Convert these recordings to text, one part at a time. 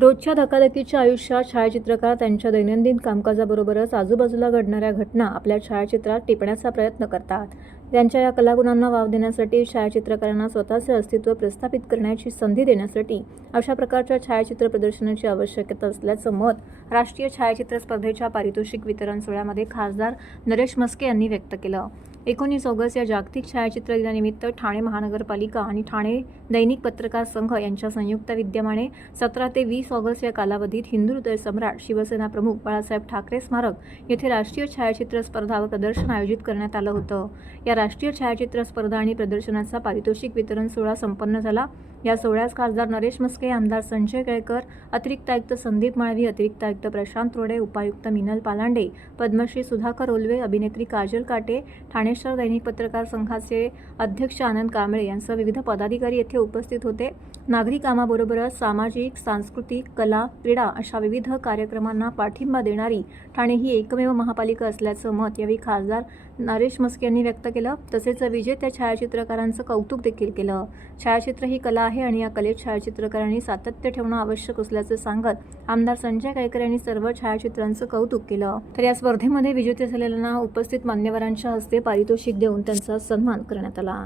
रोजच्या धकाधकीच्या आयुष्यात छायाचित्रकार त्यांच्या दैनंदिन कामकाजाबरोबरच आजूबाजूला घडणाऱ्या घटना आपल्या छायाचित्रात टिपण्याचा प्रयत्न करतात. त्यांच्या या कलागुणांना वाव देण्यासाठी, छायाचित्रकारांना स्वतःचे अस्तित्व प्रस्थापित करण्याची संधी देण्यासाठी अशा प्रकारच्या छायाचित्र प्रदर्शनाची आवश्यकता असल्याचं मत राष्ट्रीय छायाचित्र स्पर्धेच्या पारितोषिक वितरण सोहळ्यामध्ये खासदार नरेश म्हस्के यांनी व्यक्त केलं. 19 ऑगस्ट या जागतिक छायाचित्र दिनानिमित्त ठाणे महानगरपालिका आणि ठाणे दैनिक पत्रकार संघ यांच्या संयुक्त विद्यमाने 17 ते 20 ऑगस्ट या कालावधीत हिंदू हृदय सम्राट शिवसेना प्रमुख बाळासाहेब ठाकरे स्मारक येथे राष्ट्रीय छायाचित्र स्पर्धा व प्रदर्शन आयोजित करण्यात आलं होतं. या राष्ट्रीय छायाचित्र स्पर्धा आणि प्रदर्शनाचा पारितोषिक वितरण सोहळा संपन्न झाला. या सोहळ्यास खासदार नरेश म्हस्के, आमदार संजय केळकर, अतिरिक्त आयुक्त संदीप माळवी, अतिरिक्त आयुक्त प्रशांत रोडे, उपायुक्त मिनल पालांडे, पद्मश्री सुधाकर ओलवे, अभिनेत्री काजल काटे, ठाणे शहर दैनिक पत्रकार संघाचे अध्यक्ष आनंद कांबळे यांसह विविध पदाधिकारी येथे उपस्थित होते. नागरी कामाबरोबरच सामाजिक, सांस्कृतिक, कला, क्रीडा अशा विविध कार्यक्रमांना पाठिंबा देणारी ठाणे ही एकमेव महापालिका असल्याचं मत यावेळी खासदार नरेश म्हस्के यांनी व्यक्त केलं. तसेच विजेत्या छायाचित्रकारांचं कौतुक देखील केलं. छायाचित्र ही कला आहे आणि या कलेत छायाचित्रकारांनी सातत्य ठेवणं आवश्यक असल्याचं सांगत आमदार संजय केळकर यांनी सर्व छायाचित्रांचं कौतुक केलं. तर या स्पर्धेमध्ये विजेते झालेल्यांना उपस्थित मान्यवरांच्या हस्ते पारितोषिक देऊन त्यांचा सन्मान करण्यात आला.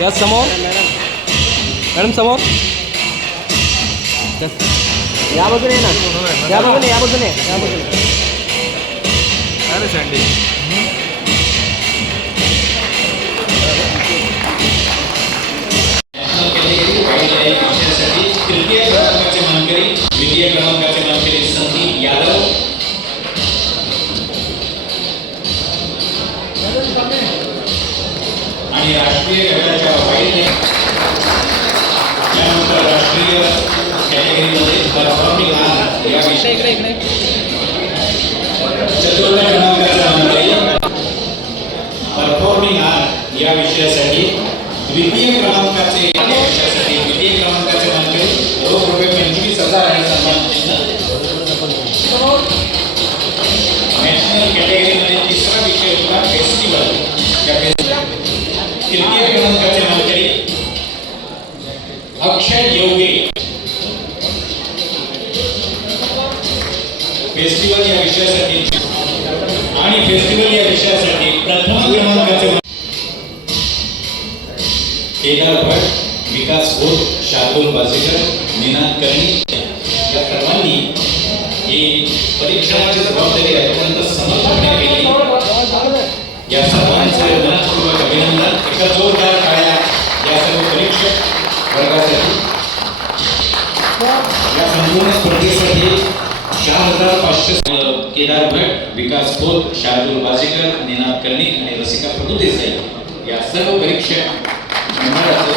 या समोर मॅडम समोर या बाजूने ना, या बाजूने, या बाजूने, या बाजूने. अरे सँडी तृतीय क्रमांकाचे मानकरी, द्वितीय क्रमांकाचे मानकरी संदीप यादव, आणि राष्ट्रीय गटाच्या वाईल्ड त्यानंतर राष्ट्रीय कॅटेगरीमध्ये परफॉर्मिंग आर्ट या विषय चतुर्थ क्रमांकाचा मानकरी परफॉर्मिंग आर्ट या विषयासाठी, द्वितीय क्रमांकाचे द्वितीय क्रमांकाचे मानकरी रोख रुपये 25,000 आणि सन्मान चिन्ह. नॅशनल कॅटेगरीमध्ये तिसरा विषय होता फेस्टिवल. तृतीय क्रमांकाचे मानकरी अक्षय योगे. फेस्टिवल या विषयासाठी आणि फेस्टिवल या विषयासाठी प्रथम क्रमांकाचे केदार भट, विकास घोष, शार्दूल बाजेकर, निनाद कर्णी या सर्वांनी ही परीक्षणाची जबाबदारी अत्यंत समर्थपणे केली. या सर्वांचे मनपूर्वक अभिनंदन. एका जोरदार टाळ्या या सर्व परीक्षक वर्गासाठी. या संपूर्ण स्पर्धेसाठी 4,500 केदार भट, विकास घोष, शार्दूल बाजेकर, निनाद कर्णी आणि रसिका प्रभू देसाई या सर्व परीक्षक मंडळाचं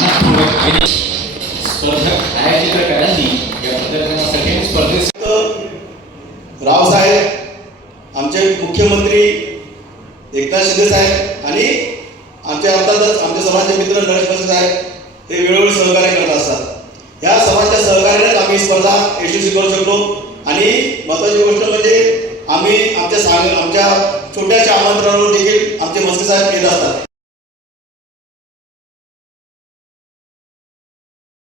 मनपूर्वक स्पर्धक छायाचित्रकारांनी या प्रदर्शनासाठी स्पर्धेत रावसाहेब, आमचे मुख्यमंत्री एकनाथ शिंदे साहेब आणि आमच्या अर्थातच आमच्या समाजाचे मित्र नरेश म्हस्के साहेब हे वेळोवेळी सहकार्य करत असतात. या समाजाच्या सहकार्यानेच आम्ही स्पर्धा यशस्वी करू शकतो. आणि महत्त्वाची गोष्ट म्हणजे आम्ही आमच्या छोट्याशा आमंत्रणावर देखील आमचे म्हस्के साहेब येत असतात.